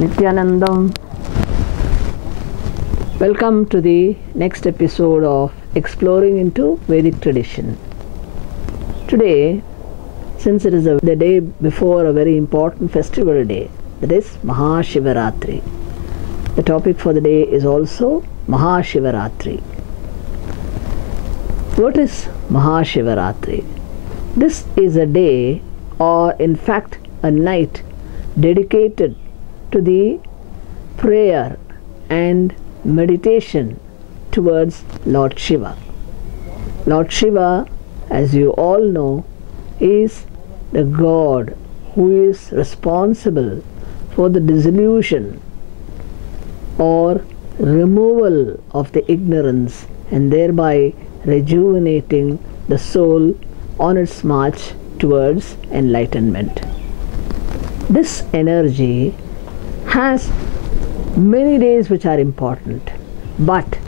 Nityanandam. Welcome to the next episode of Exploring into Vedic Tradition. Today, since it is the day before a very important festival day, that is Maha Shivaratri, the topic for the day is also Maha Shivaratri. What is Maha Shivaratri? This is a day, or in fact a night, dedicated to the prayer and meditation towards Lord Shiva. Lord Shiva, as you all know, is the God who is responsible for the dissolution or removal of the ignorance and thereby rejuvenating the soul on its march towards enlightenment. This energy has many days which are important, but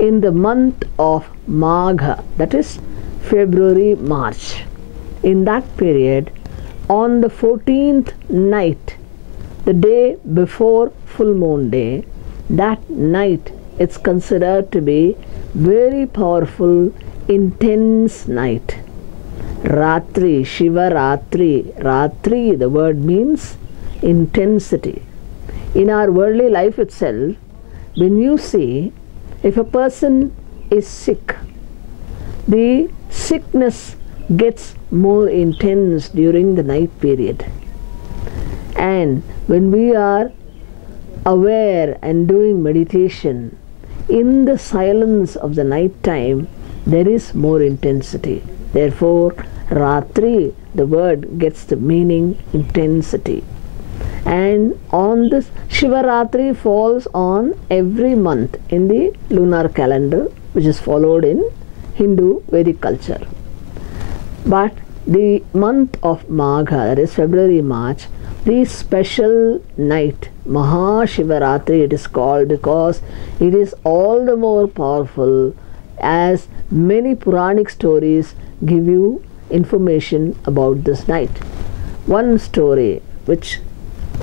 in the month of Magha, that is February, March, in that period, on the 14th night, the day before full moon day, that night it's considered to be very powerful, intense night. Ratri, Shiva Ratri. Ratri, the word means intensity. In our worldly life itself, when you see, if a person is sick, the sickness gets more intense during the night period. And when we are aware and doing meditation, in the silence of the night time, there is more intensity. Therefore, Ratri, the word gets the meaning intensity. And on this, Shivaratri falls on every month in the lunar calendar, which is followed in Hindu Vedic culture. But the month of Magha, that is February, March, the special night, Maha Shivaratri it is called because it is all the more powerful as many Puranic stories give you information about this night. One story which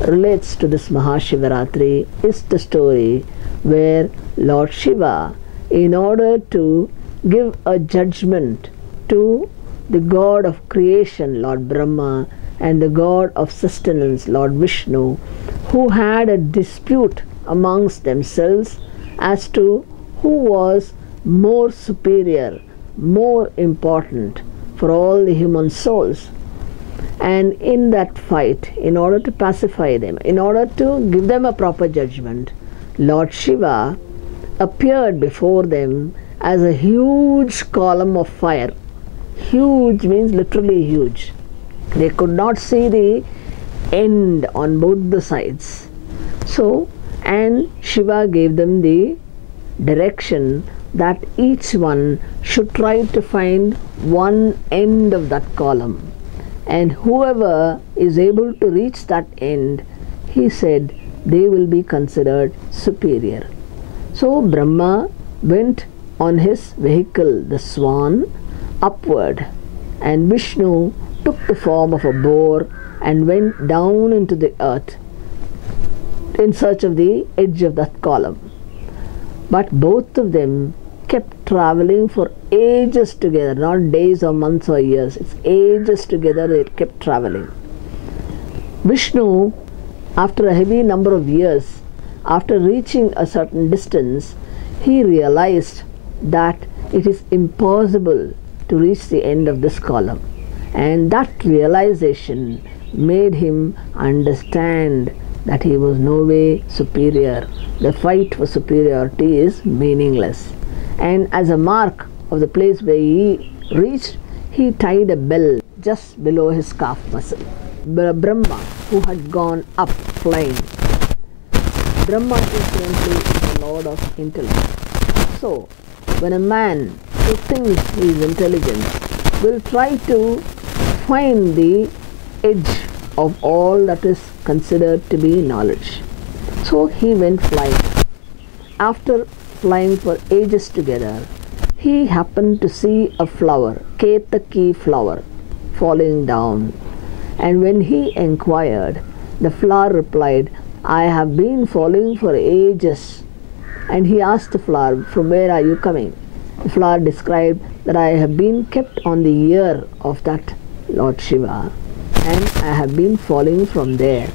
relates to this Maha Shivaratri is the story where Lord Shiva, in order to give a judgment to the god of creation, Lord Brahma, and the god of sustenance, Lord Vishnu, who had a dispute amongst themselves as to who was more superior, more important for all the human souls. And in that fight, in order to pacify them, in order to give them a proper judgment, Lord Shiva appeared before them as a huge column of fire. Huge means literally huge. They could not see the end on both the sides. So, and Shiva gave them the direction that each one should try to find one end of that column. And whoever is able to reach that end, he said, they will be considered superior. So Brahma went on his vehicle, the swan, upward, and Vishnu took the form of a boar and went down into the earth in search of the edge of that column. But both of them kept traveling for ages together, not days or months or years. It's ages together they kept traveling. Vishnu, after a heavy number of years, after reaching a certain distance, he realized that it is impossible to reach the end of this column. And that realization made him understand that he was no way superior. The fight for superiority is meaningless. And as a mark of the place where he reached, he tied a bell just below his calf muscle. Brahma, who had gone up flying. Brahma incidentally is the lord of intellect. So, when a man who thinks he is intelligent will try to find the edge of all that is considered to be knowledge. So he went flying. After flying for ages together, he happened to see a flower, Ketaki flower, falling down. And when he inquired, the flower replied, I have been following for ages. And he asked the flower, from where are you coming? The flower described that I have been kept on the ear of that Lord Shiva, and I have been following from there.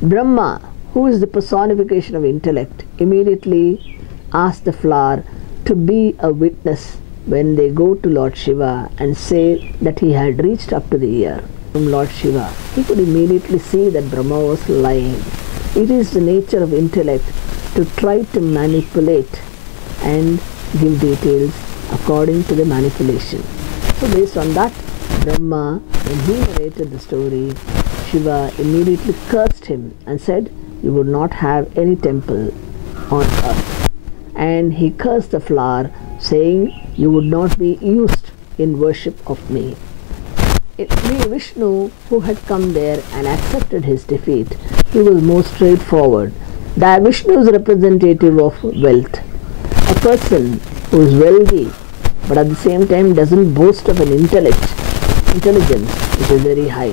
Brahma, who is the personification of intellect, immediately asked the flower to be a witness when they go to Lord Shiva and say that he had reached up to the ear from Lord Shiva. He could immediately see that Brahma was lying. It is the nature of intellect to try to manipulate and give details according to the manipulation. So based on that, Brahma, when he narrated the story, Shiva immediately cursed him and said, you would not have any temple on earth. And he cursed the flower, saying, you would not be used in worship of me. Vishnu, who had come there and accepted his defeat, he was more straightforward. That Vishnu is representative of wealth. A person who is wealthy but at the same time doesn't boast of an intelligence which is very high.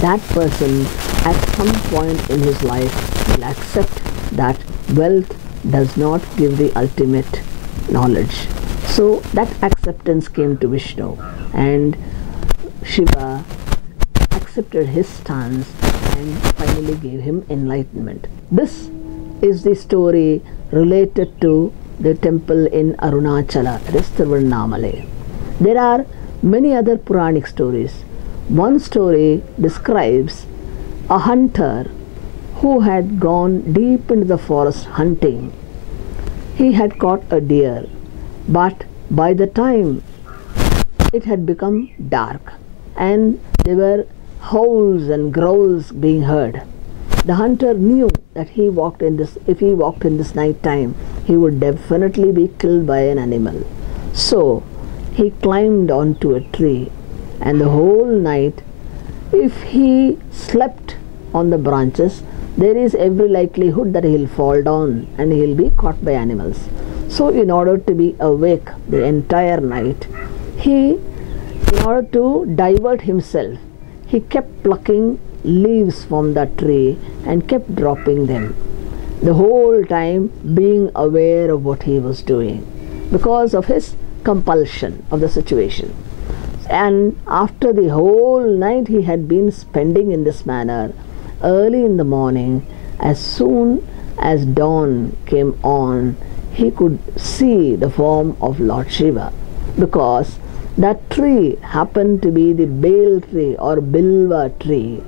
That person at some point in his life will accept that wealth does not give the ultimate knowledge. So that acceptance came to Vishnu, and Shiva accepted his stance and finally gave him enlightenment. This is the story related to the temple in Arunachala, that is Tiruvannamalai. There are many other Puranic stories. One story describes a hunter who had gone deep into the forest hunting. He had caught a deer, but by the time it had become dark and there were howls and growls being heard, the hunter knew that if he walked in this night time, he would definitely be killed by an animal. So he climbed onto a tree, and the whole night, if he slept on the branches, there is every likelihood that he'll fall down and he'll be caught by animals. So in order to be awake the entire night, in order to divert himself, he kept plucking leaves from that tree and kept dropping them, the whole time being aware of what he was doing because of his compulsion of the situation. And after the whole night he had been spending in this manner, early in the morning, as soon as dawn came on, he could see the form of Lord Shiva, because that tree happened to be the Bale tree or Bilva tree,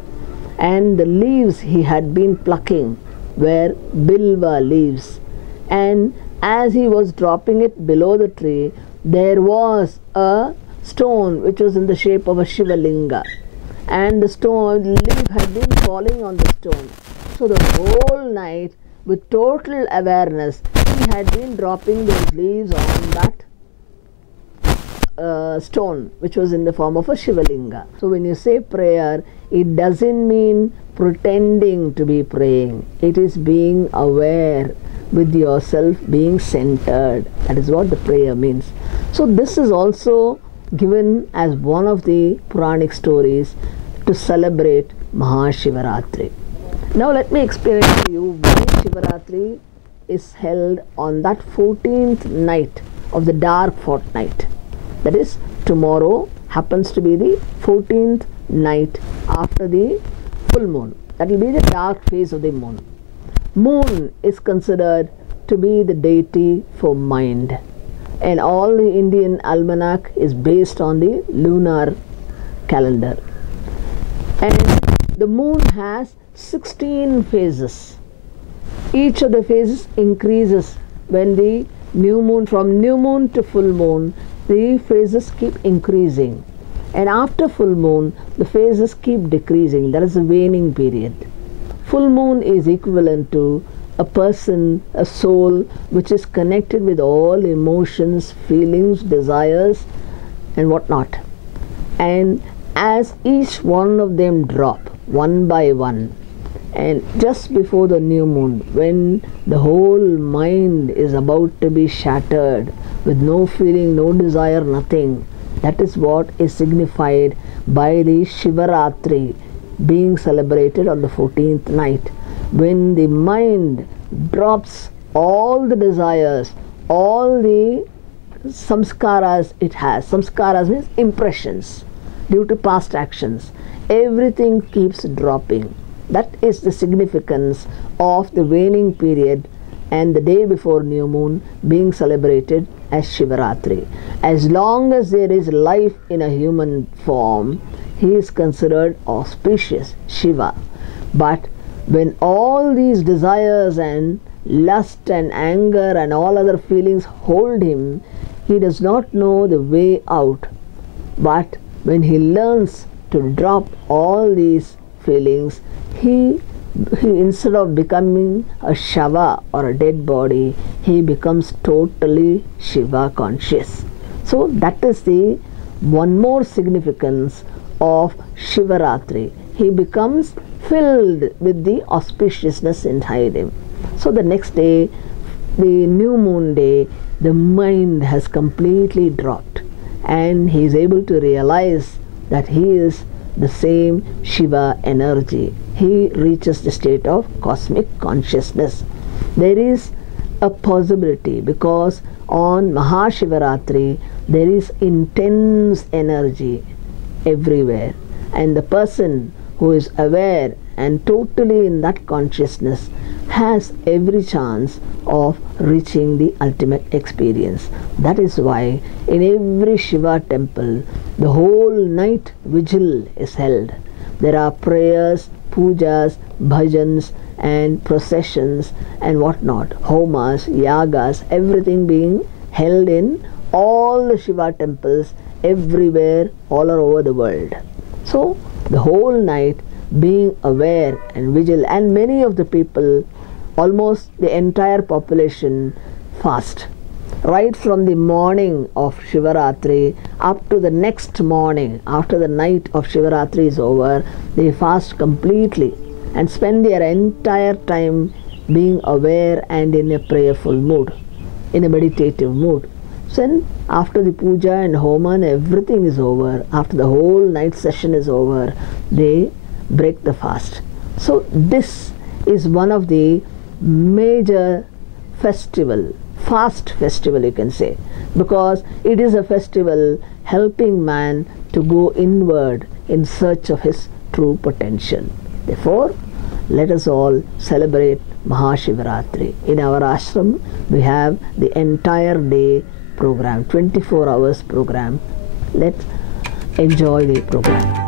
and the leaves he had been plucking were Bilva leaves. And as he was dropping it below the tree, there was a stone which was in the shape of a Shiva Linga, and the leaf had been falling on the stone. So the whole night, with total awareness, he had been dropping those leaves on that stone which was in the form of a Shiva Linga. So when you say prayer, it doesn't mean pretending to be praying. It is being aware with yourself, being centered. That is what the prayer means. So this is also given as one of the Puranic stories to celebrate Maha Shivaratri. Now let me explain to you why Shivaratri is held on that 14th night of the dark fortnight. That is, tomorrow happens to be the 14th night after the full moon. That will be the dark phase of the moon. Moon is considered to be the deity for mind, and all the Indian almanac is based on the lunar calendar. And the moon has 16 phases. Each of the phases increases when the new moon, from new moon to full moon, the phases keep increasing. And after full moon, the phases keep decreasing. That is a waning period. Full moon is equivalent to a person, a soul, which is connected with all emotions, feelings, desires, and whatnot. And as each one of them drop one by one, and just before the new moon, when the whole mind is about to be shattered with no feeling, no desire, nothing, that is what is signified by the Shivaratri being celebrated on the 14th night. when the mind drops all the desires, all the samskaras it has. Samskaras means impressions due to past actions. Everything keeps dropping. That is the significance of the waning period and the day before new moon being celebrated as Shivaratri. As long as there is life in a human form, he is considered auspicious, Shiva. But when all these desires and lust and anger and all other feelings hold him, he does not know the way out. But when he learns to drop all these feelings, he instead of becoming a Shava or a dead body, he becomes totally Shiva conscious. So that is the one more significance of Shivaratri. He becomes filled with the auspiciousness inside him. So the next day, the new moon day, the mind has completely dropped and he is able to realize that he is the same Shiva energy. He reaches the state of cosmic consciousness. There is a possibility because on Maha Shivaratri there is intense energy everywhere, and the person who is aware and totally in that consciousness has every chance of reaching the ultimate experience. That is why in every Shiva temple the whole night vigil is held. There are prayers, pujas, bhajans and processions and whatnot, homas, yagas, everything being held in all the Shiva temples everywhere all over the world. So the whole night being aware and vigil, and many of the people, almost the entire population, fast. Right from the morning of Shivaratri up to the next morning, after the night of Shivaratri is over, they fast completely and spend their entire time being aware and in a prayerful mood, in a meditative mood. Then after the puja and homa and everything is over, after the whole night session is over, they break the fast. So this is one of the major festival, fast festival you can say, because it is a festival helping man to go inward in search of his true potential. Therefore, let us all celebrate Maha Shivaratri. In our ashram, we have the entire day program, 24 hours program. Let's enjoy the program.